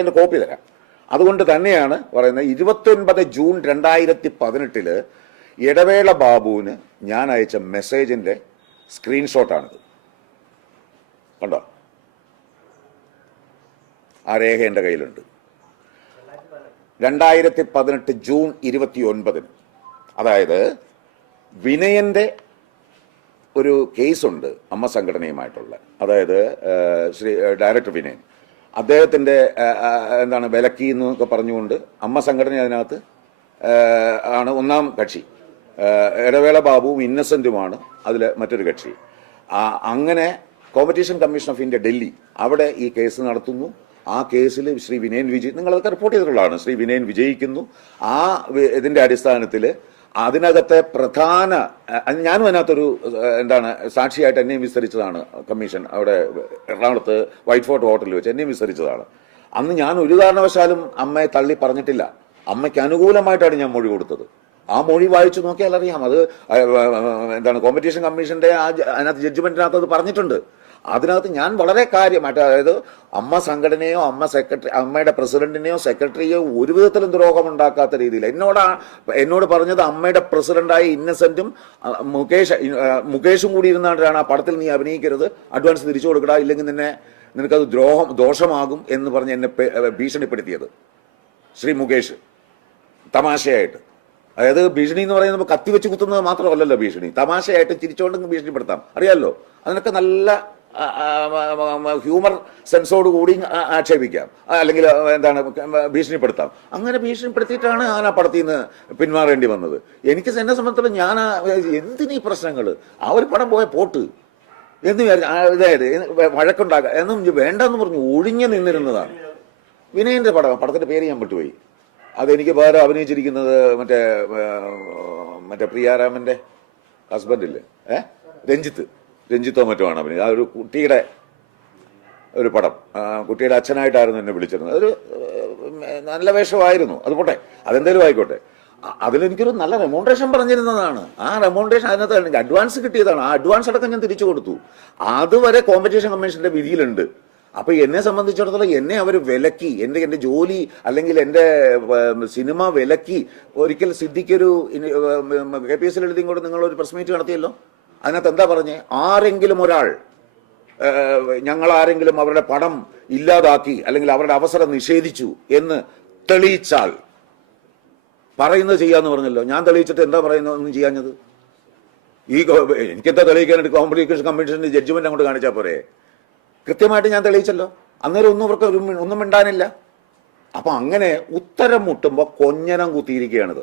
എൻ്റെ കോപ്പി തരാം. അതുകൊണ്ട് തന്നെയാണ് പറയുന്നത് 29 ജൂൺ 2018 ഇടവേള ബാബുവിന് ഞാൻ അയച്ച മെസ്സേജിൻ്റെ സ്ക്രീൻഷോട്ടാണിത്. കണ്ടോ? ആ രേഖ എൻ്റെ കയ്യിലുണ്ട്. 2018 ജൂൺ 29, അതായത് വിനയൻ്റെ ഒരു കേസുണ്ട് അമ്മ സംഘടനയുമായിട്ടുള്ള, അതായത് ശ്രീ ഡയറക്ടർ വിനയൻ, അദ്ദേഹത്തിൻ്റെ എന്താണ് വിലക്കി എന്നൊക്കെ പറഞ്ഞുകൊണ്ട് അമ്മ സംഘടന അതിനകത്ത് ആണ് ഒന്നാം കക്ഷി. ഇടവേള ബാബുവും ഇന്നസെൻറ്റുമാണ് അതിൽ മറ്റൊരു കക്ഷി. അങ്ങനെ competition commission of India Delhi അവിടെ ഈ കേസ് നടത്തുന്നു. ആ കേസിൽ ശ്രീ വിനയൻ നിങ്ങളതൊക്കെ റിപ്പോർട്ട് ചെയ്തിട്ടുള്ളതാണ്. ശ്രീ വിനയൻ വിജയിക്കുന്നു. ആ ഇതിൻ്റെ അടിസ്ഥാനത്തിൽ അതിനകത്തെ പ്രധാന, ഞാനും അതിനകത്തൊരു എന്താണ് സാക്ഷിയായിട്ട് എന്നെയും വിസ്തരിച്ചതാണ് കമ്മീഷൻ. അവിടെ എറണാകുളത്ത് വൈറ്റ് ഫോർട്ട് ഹോട്ടലിൽ വെച്ച് എന്നെയും വിസ്തരിച്ചതാണ്. അന്ന് ഞാൻ ഒരു കാരണവശാലും അമ്മയെ തള്ളി പറഞ്ഞിട്ടില്ല. അമ്മയ്ക്ക് അനുകൂലമായിട്ടാണ് ഞാൻ മൊഴി കൊടുത്തത്. ആ മൊഴി വായിച്ചു നോക്കിയാൽ അറിയാം. അത് എന്താണ് കോമ്പറ്റീഷൻ കമ്മീഷന്റെ അതിനകത്ത് ജഡ്ജ്മെന്റിനകത്ത് അത് പറഞ്ഞിട്ടുണ്ട്. അതിനകത്ത് ഞാൻ വളരെ കാര്യമായിട്ട്, അതായത് അമ്മ സംഘടനയോ അമ്മയുടെ പ്രസിഡന്റിനെയോ സെക്രട്ടറിയോ ഒരു വിധത്തിലും ദ്രോഹമുണ്ടാക്കാത്ത രീതിയിൽ എന്നോട് പറഞ്ഞത്, അമ്മയുടെ പ്രസിഡന്റായ ഇന്നസെന്റും മുകേഷും കൂടി ഇരുന്നാണ് ആ പടത്തിൽ നീ അഭിനയിക്കരുത്, അഡ്വാൻസ് തിരിച്ചു കൊടുക്കടാ, ഇല്ലെങ്കിൽ നിനക്കത് ദോഷമാകും എന്ന് പറഞ്ഞ് എന്നെ ഭീഷണിപ്പെടുത്തിയത് ശ്രീ മുകേഷ്. തമാശയായിട്ട്, അതായത് ഭീഷണി എന്ന് പറയുന്നത് കത്തിവെച്ച് കുത്തുന്നത് മാത്രമല്ലല്ലോ ഭീഷണി, തമാശയായിട്ട് ചിരിച്ചുകൊണ്ടെങ്കിൽ ഭീഷണിപ്പെടുത്താം, അറിയാമല്ലോ. അതിനൊക്കെ നല്ല ഹ്യൂമർ സെൻസോട് കൂടി ആക്ഷേപിക്കാം, അല്ലെങ്കിൽ എന്താണ് ഭീഷണിപ്പെടുത്താം. അങ്ങനെ ഭീഷണിപ്പെടുത്തിയിട്ടാണ് ഞാൻ ആ പടത്തിൽ നിന്ന് പിന്മാറേണ്ടി വന്നത്. എനിക്ക് എന്നെ സംബന്ധിച്ചിടത്തോളം ഞാൻ എന്തിനീ പ്രശ്നങ്ങൾ, ആ ഒരു പടം പോയ പോട്ട് എന്ന് ഇതായത് വഴക്കുണ്ടാക്കുക എന്നും വേണ്ടെന്ന് പറഞ്ഞു ഒഴിഞ്ഞു നിന്നിരുന്നതാണ്. വിനയന്റെ പടത്തിന്റെ പേര് ഞാൻ വിട്ടുപോയി. അതെനിക്ക് വേറെ അഭിനയിച്ചിരിക്കുന്നത് മറ്റേ പ്രിയാരാമന്റെ ഹസ്ബൻഡില്ലേ, രഞ്ജിത്തോ മറ്റോ ആണ് അഭിനയിച്ചത്. ആ ഒരു കുട്ടിയുടെ ഒരു പടം, കുട്ടിയുടെ അച്ഛനായിട്ടായിരുന്നു എന്നെ വിളിച്ചിരുന്നത്. അതൊരു നല്ല വേഷമായിരുന്നു. അത് പോട്ടെ, അതെന്തേലും ആയിക്കോട്ടെ. അതിലെനിക്കൊരു നല്ല റെമോണ്ടേഷൻ പറഞ്ഞിരുന്നതാണ്. ആ റെമോണ്ടേഷൻ അതിനകത്ത് എനിക്ക് അഡ്വാൻസ് കിട്ടിയതാണ്. ആ അഡ്വാൻസ് അടക്കം ഞാൻ തിരിച്ചു കൊടുത്തു. അതുവരെ കോമ്പറ്റീഷൻ കമ്മീഷന്റെ വിധിയിലുണ്ട്. അപ്പൊ എന്നെ സംബന്ധിച്ചിടത്തോളം എന്നെ അവർ വിലക്കി, എൻ്റെ ജോലി അല്ലെങ്കിൽ എൻ്റെ സിനിമ വിലക്കി. ഒരിക്കൽ സിദ്ദിഖൊരു KPSL എഴുതിയും കൂടെ നിങ്ങളൊരു പ്രസ് മീറ്റ് നടത്തിയല്ലോ. അതിനകത്ത് എന്താ പറഞ്ഞേ, ആരെങ്കിലും ഒരാൾ ഞങ്ങളാരെങ്കിലും അവരുടെ പടം ഇല്ലാതാക്കി അല്ലെങ്കിൽ അവരുടെ അവസരം നിഷേധിച്ചു എന്ന് തെളിയിച്ചാൽ പറയുന്നത് ചെയ്യാന്ന് പറഞ്ഞല്ലോ. ഞാൻ തെളിയിച്ചിട്ട് എന്താ പറയുന്നത് ഒന്നും ചെയ്യാഞ്ഞത്? എനിക്കെന്താ തെളിയിക്കാനായിട്ട് കോമ്പറ്റീഷൻ കമ്മീഷന്റെ ജഡ്ജ്മെന്റ് അങ്ങോട്ട് കാണിച്ചാൽ പോരെ? കൃത്യമായിട്ട് ഞാൻ തെളിയിച്ചല്ലോ. അന്നേരം ഒന്നും അവർക്ക് ഒന്നും മിണ്ടാനില്ല. അപ്പൊ അങ്ങനെ ഉത്തരം മുട്ടുമ്പോൾ കൊഞ്ഞനം കുത്തിയിരിക്കുകയാണിത്.